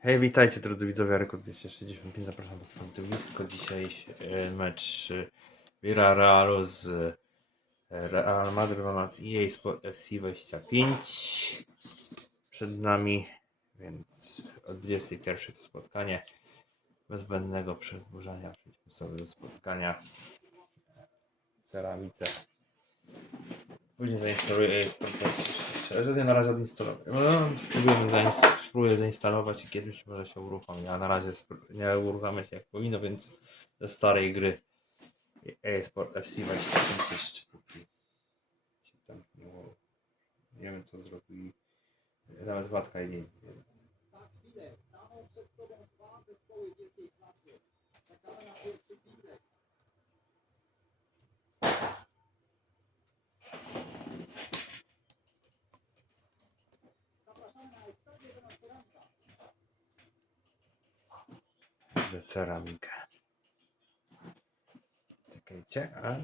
Hej, witajcie drodzy widzowie, Rekord 265, zapraszam was na widowisko. Dzisiaj e, mecz e, Villarrealu z e, Real Madrid na EA Sport FC 25 przed nami, więc o 21 to spotkanie bez zbędnego przedłużania. Przejdźmy sobie do spotkania w ceramice. Później zainstaluję EA Sport 26. Ale na razie odinstaluję. No, spróbujemy zainstalować, spróbuję zainstalować i kiedyś może się uruchomi. A na razie nie uruchamia się jak powinno, więc ze starej gry EA Sport FC 25 jeszcze póki się tam nie, było. nie wiem co zrobili. Nawet Władka i nie. nie- że ceramikę. Czekajcie, a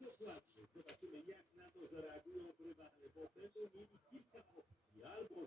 Dokładnie. Zobaczymy jak na to zareagują rywale, bo będą mieli kilka opcji. Albo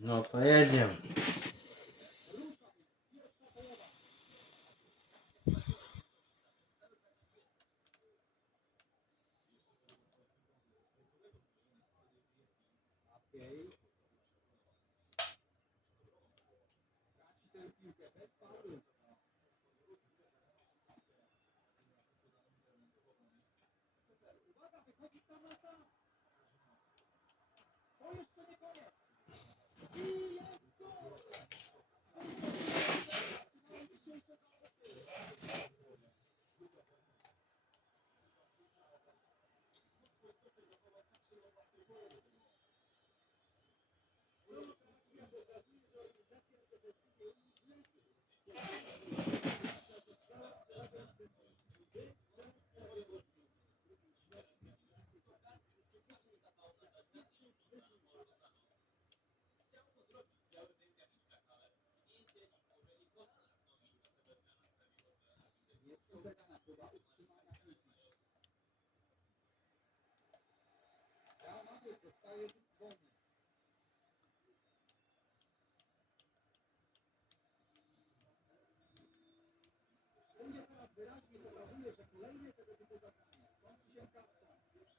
Ну, поедем. Okay. Jest skuteczna próba utrzymania piłki. Real Madryt dostaje rzut wolny. Sędzia teraz wyraźnie pokazuje, że kolejne tego typu zagranie skończy się kartą. Na razie jeszcze bez większych konsekwencji. Tak, chyba dobra decyzja, żeby trochę przyhamować zapędy obu drużyn. Świetnie się teraz zachował.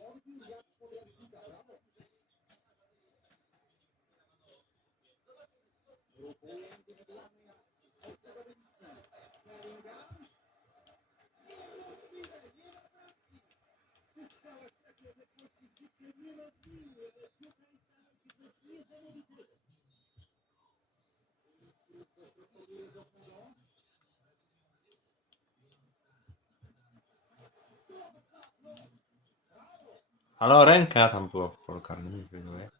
Odbił jak ale. Halo, ręka tam była w polu nie pilnuję.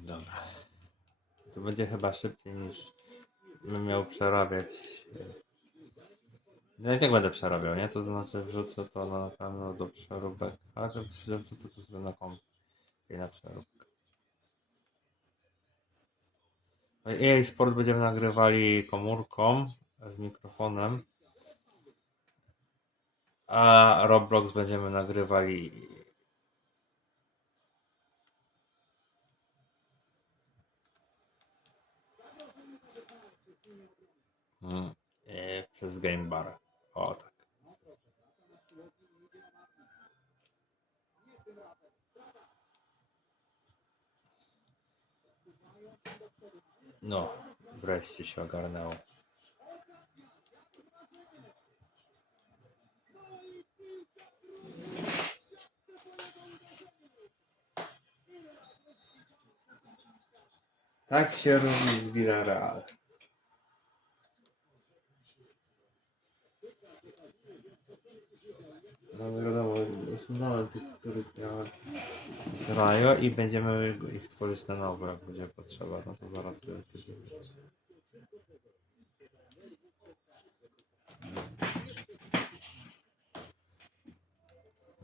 Dobra. To będzie chyba szybciej niż bym miał przerabiać. No i tak będę przerabiał, nie? To znaczy wrzucę to na pewno do przeróbek. A że wrzucę to sobie na komp i na przeróbkę. EA Sport będziemy nagrywali komórką z mikrofonem. A Roblox będziemy nagrywali mm, e, przez Game Bar. O tak. No proszę, wraca na siłownię i idzie na matę. Nie tym razem. Strata. Zbliżają się do przodu. No, wreszcie się ogarnęło. Tak się robi z Villarreal. No wiadomo, usunąłem tych, których miałem z Rajo i będziemy ich tworzyć na nowo, jak będzie potrzeba. No to zaraz sobie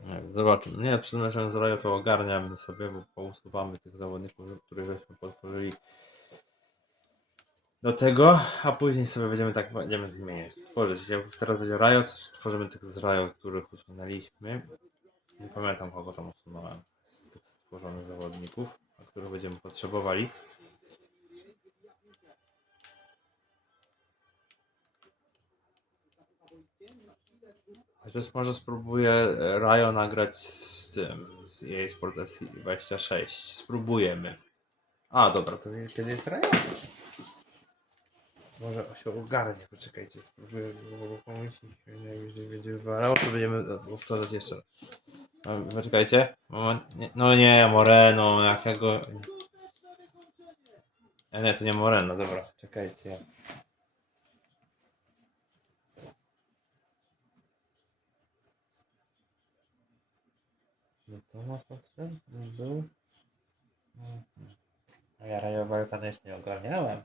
Nie, zobaczymy. Nie, przyznam, że z Rajo to ogarniamy sobie, bo pousuwamy tych zawodników, których żeśmy potworzyli do tego, a później sobie będziemy tak, będziemy zmieniać, tworzyć. Teraz będzie Riot, to stworzymy tych z Riot, których usunęliśmy. Nie pamiętam kogo tam usunąłem z tych stworzonych zawodników, a których będziemy potrzebowali. Chociaż może spróbuję e, Rajo nagrać z tym, z EA Sport FC 26. Spróbujemy. A, dobra, to kiedy jest Rajo? Może się ogarnie, poczekajcie, spróbuję bo pomyśleć, najwyżej będzie wywalało, to będziemy powtarzać jeszcze raz. Poczekajcie, moment, no nie, Moreno, jakiego... A nie, to nie Moreno, dobra, czekajcie. No to ma potrzeb? Był? Mhm. A ja rajowego kiedyś nie ogarniałem.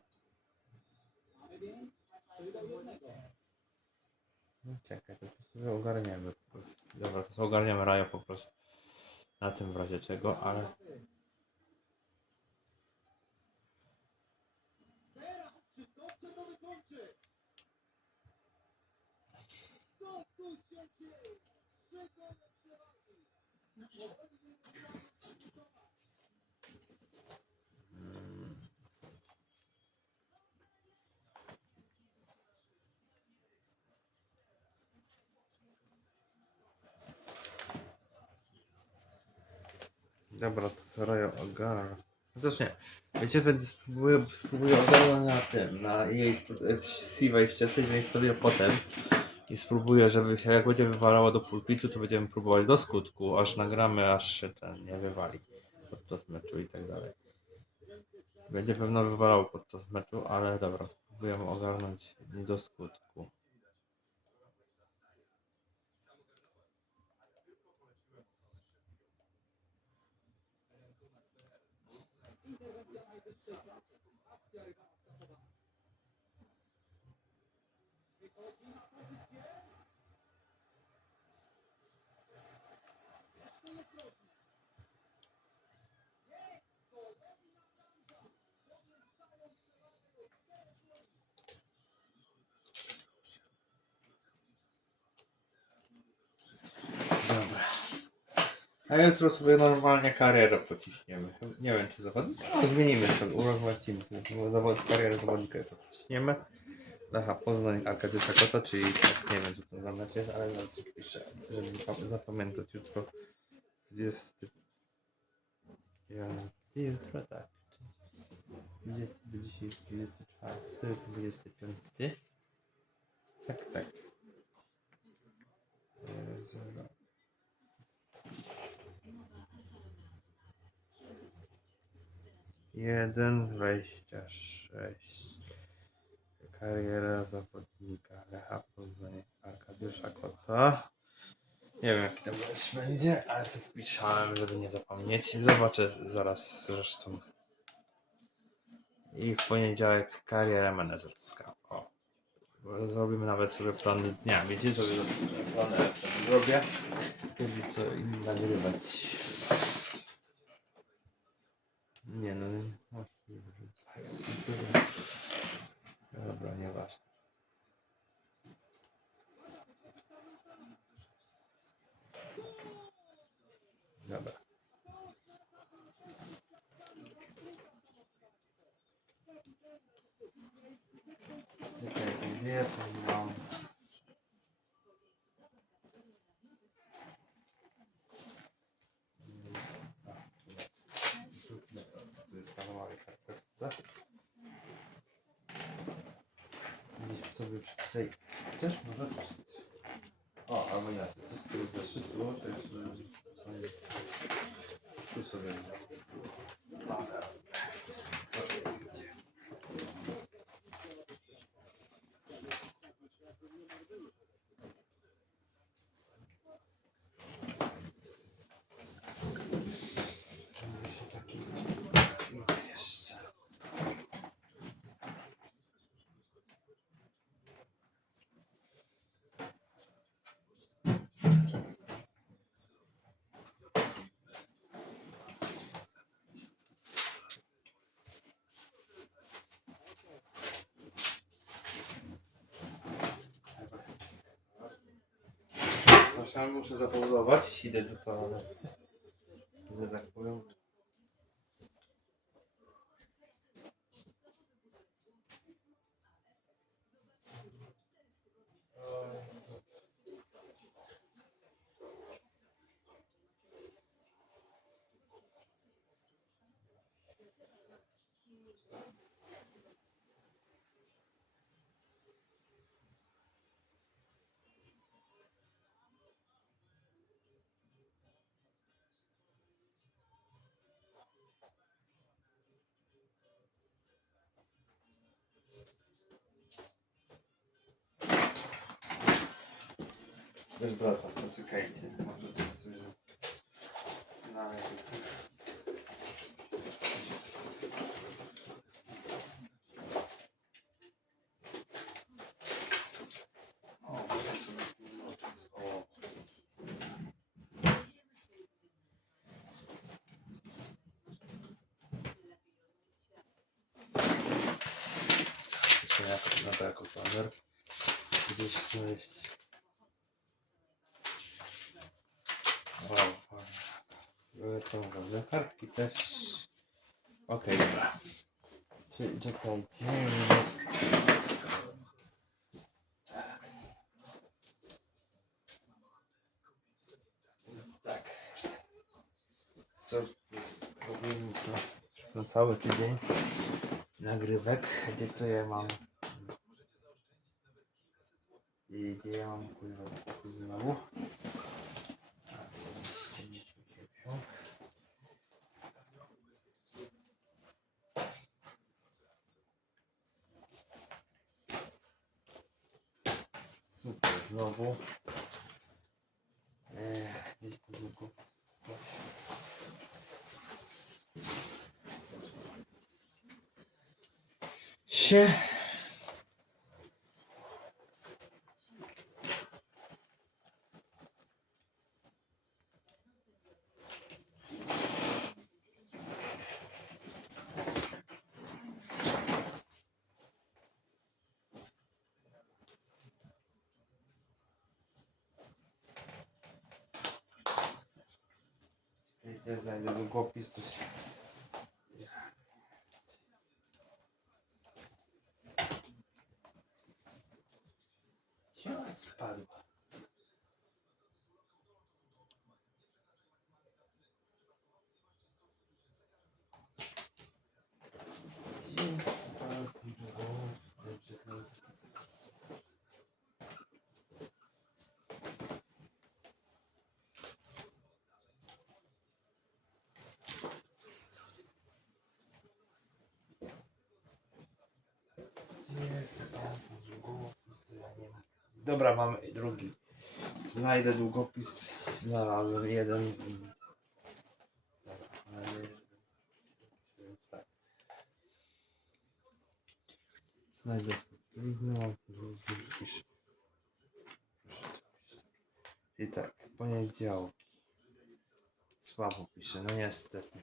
Mamy więc 3 do 1. No czekaj, to sobie ogarniemy po prostu. Dobra, to sobie ogarniamy rajo po prostu. Na tym w razie czego, ale... Teraz, Dobra, to rajo ogarnę. Chociaż nie. Wiecie, będę spróbuję, spróbuję ogarnąć na tym, na jej C26, zainstaluję potem i spróbuję, żeby się jak będzie wywalało do pulpitu, to będziemy próbować do skutku, aż nagramy, aż się ten nie wywali podczas meczu i tak dalej. Będzie pewno wywalało podczas meczu, ale dobra, spróbujemy ogarnąć do skutku. Pozycję. Dobra. A jutro sobie normalnie karierę pociśniemy. Nie wiem czy zawodnik. No, zmienimy sobie, urozmaicimy. Zawod, karierę zawodnika to pociśniemy. Lecha Poznań, Arkadiusza Kota, czyli tak, nie wiem co to za mecz jest, ale piszę, żeby zap- zapamiętać jutro. 20. Ja, jutro tak. 20, dzisiaj jest 24, to jest 25. Tak, tak. Zero. Jeden dwadzieścia sześć. Kariera zawodnika Lecha Poznań Arkadiusza Kota. Nie wiem jaki to mecz będzie, ale to wpisałem, żeby nie zapomnieć. Zobaczę zaraz zresztą. I w poniedziałek kariera menedżerska. O. Zrobimy nawet sobie plan dnia. Wiecie, sobie plany zrobię. Kiedy co im nagrywać. Nie no, nie. możliwe, że- Dobra, nieważne. Dobra. Czekajcie, gdzie ja to mam? Tu jest na małej karteczce. Gdzieś sobie przy tej... Też może to jest... O, albo nie, to jest z tego zeszytu, to jest... sobie- Tu sobie... Dobra. Co to będzie? Będzie się taki... jeszcze. Przepraszam, muszę zapauzować. Idę do toalety. Że tak powiem. Już wracam, poczekajcie. Może coś sobie z- na O, muszę sobie o. Muszę jako, na to jako planer gdzieś znaleźć. Wow, fajnie. Naprawdę kartki też. Okej, dobra. Czyli czekajcie. Tak. Co robimy to na cały tydzień nagrywek, gdzie to ja mam i gdzie ja mam kurwa znowu A, 290. Super, znowu. Eee, gdzieś po długo. Się. Gdzie znajdę długopis, to się... Gdzie ona spadła? Gdzie spadł długopis? Gdzie jest ten długopis? To ja nie mam. Dobra, mamy drugi. Znajdę długopis. Znalazłem jeden. tak. Znajdę no. I tak, poniedziałki. Słabo pisze, no niestety.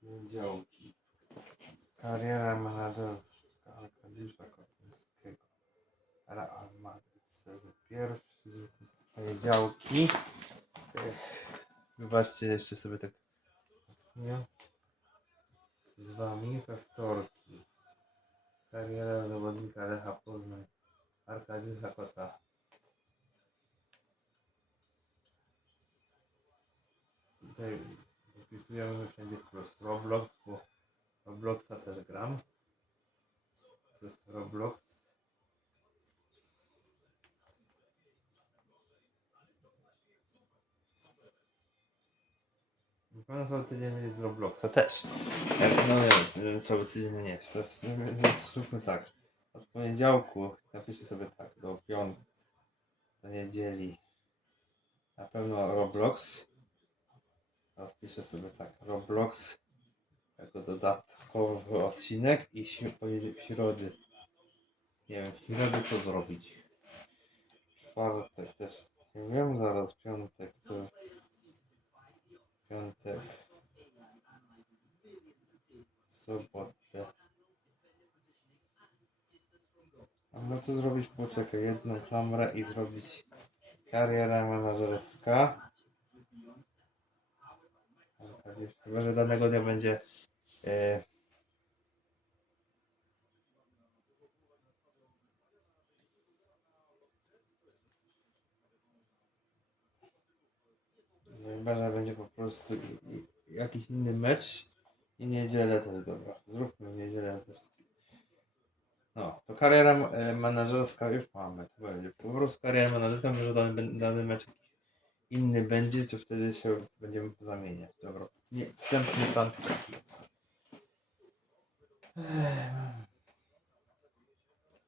Poniedziałki. Kariera menadżerska Arkadiusza Kopińskiego. Real Madrid sezon pierwszy. zróbmy sobie Poniedziałki. Ech, Wybaczcie, jeszcze sobie tak z wami we wtorki. Kariera zawodnika Lecha Poznań. Arkadiusza Kota. Tutaj wpisujemy wszędzie plus Roblox, bo Robloxa też gram. Plus Roblox. Na pewno cały tydzień jest z Robloxa też. Jak, no cały tydzień nie jest. To, więc zróbmy tak. Od poniedziałku napiszę sobie tak, do piątku, do niedzieli. Na pewno Roblox. Wpiszę sobie tak, Roblox jako dodatkowy odcinek i się pojedzie środy. Nie wiem, w środę co zrobić. Czwartek też nie wiem, zaraz piątek to piątek sobotę. A no to zrobić, poczekaj, jedną klamrę i zrobić kariera menadżerska. Chyba, że danego dnia będzie no Chyba, że będzie po prostu jakiś inny mecz i niedzielę też, dobra. Zróbmy niedzielę też. No, to kariera e, menedżerska już mamy, to będzie. Po prostu kariera menedżerska, może dany, dany mecz inny będzie, to wtedy się będziemy zamieniać. Dobra. Nie, wstępny plan taki jest.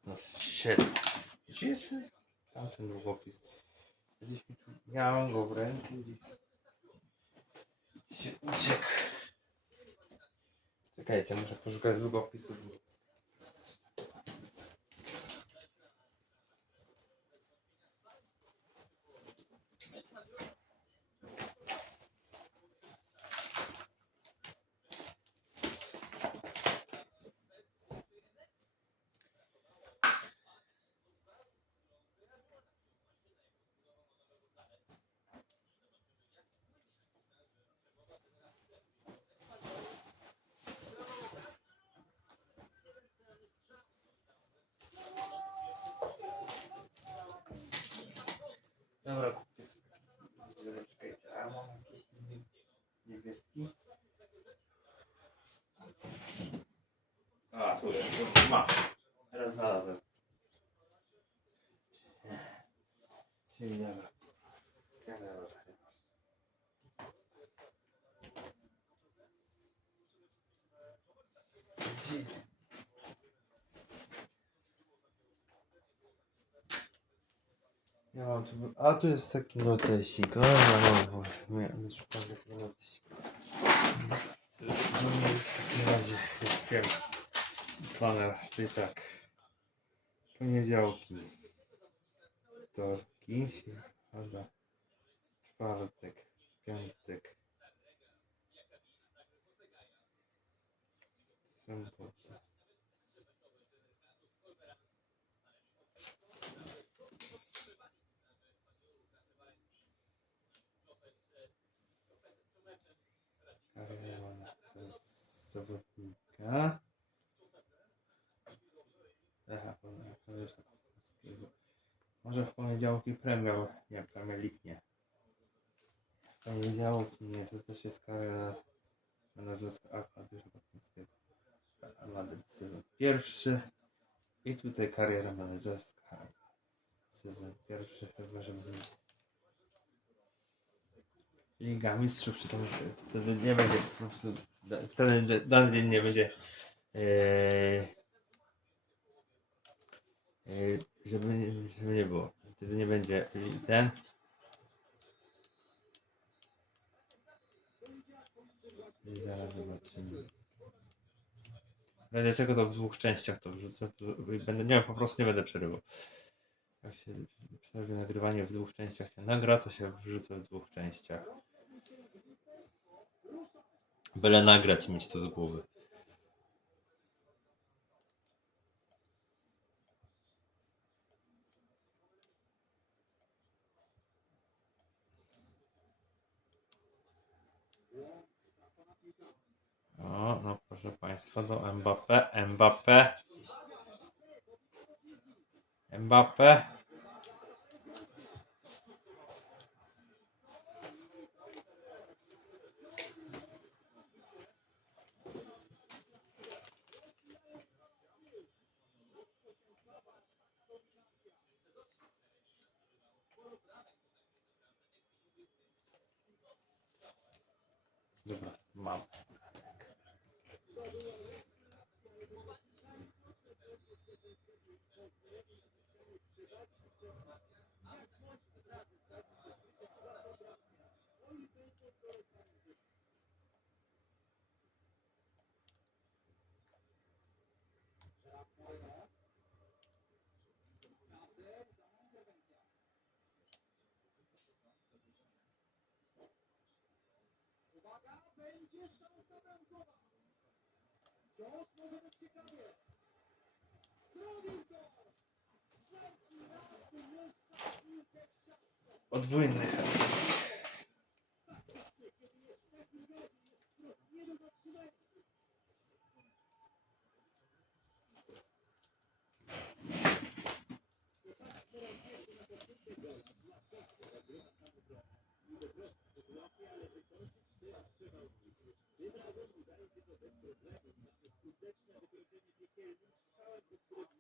No shit. Gdzie jest tamten długopis? Gdzieś mi tu... Miałem go w ręku gdzieś. Się uciekł. Czekajcie, muszę poszukać długopisów. Dobra, kupię sobie. Dobra, czekajcie, a mam jakiś inny niebieski? A, tu jest, masz. Teraz znalazłem. Czyli dobra. Kamera. Gdzie? Ja mam tu, a tu jest taki notesik. O, no, no, no, szukam takiego notesika. Zrobimy w takim razie, planer, czyli tak. Poniedziałki, wtorki, środa, czwartek, piątek, sobota. Kariera zawodnika. Polskiego. Może w poniedziałki Premier, nie, Premier League. W poniedziałki nie, to też jest kariera menedżerska Arkadiusza Kotnickiego. Na sezon pierwszy. I tutaj kariera menedżerska. Sezon pierwszy, chyba że będzie Liga Mistrzów, czy tam wtedy nie będzie po prostu, wtedy dany dzień nie będzie ee, żeby, nie- żeby nie było. Wtedy nie będzie ten. I zaraz zobaczymy. W razie czego to w dwóch częściach to wrzucę. Będę, nie, po prostu nie będę przerywał. Jak się przerwie nagrywanie w dwóch częściach się nagra, to się wrzucę w dwóch częściach. Byle nagrać mieć to z głowy. O, no proszę Państwa, do Mbappé, Mbappé. Mbappé. Dobra, mam. Uwaga, będzie szansa bramkowa. Wciąż może być ciekawie. Zrobił to! Trzeci raz umieszcza piłkę w. Kiedy jest w takim razie, jest wprost nie do zatrzymania. Tym razem udaje się to bez problemu. Mamy skuteczne wykroczenie piekielnym strzałem, którym nie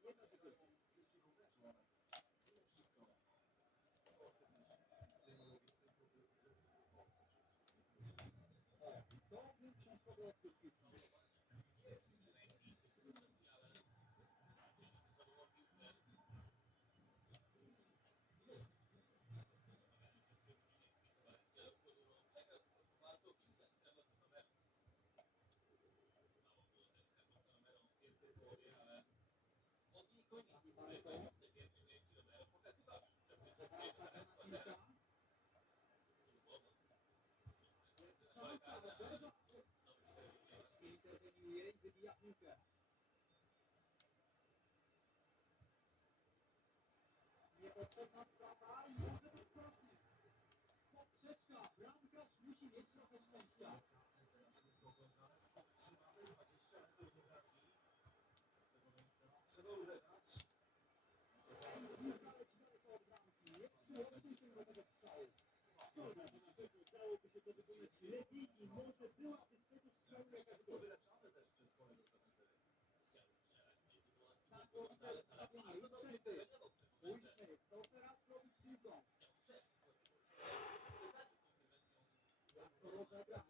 Niepotrzebna sprawa i może być prosznik. Poprzeczka, bramkarz musi mieć trochę szczęścia. Teraz Gonzalez podtrzyma 20 Gracias.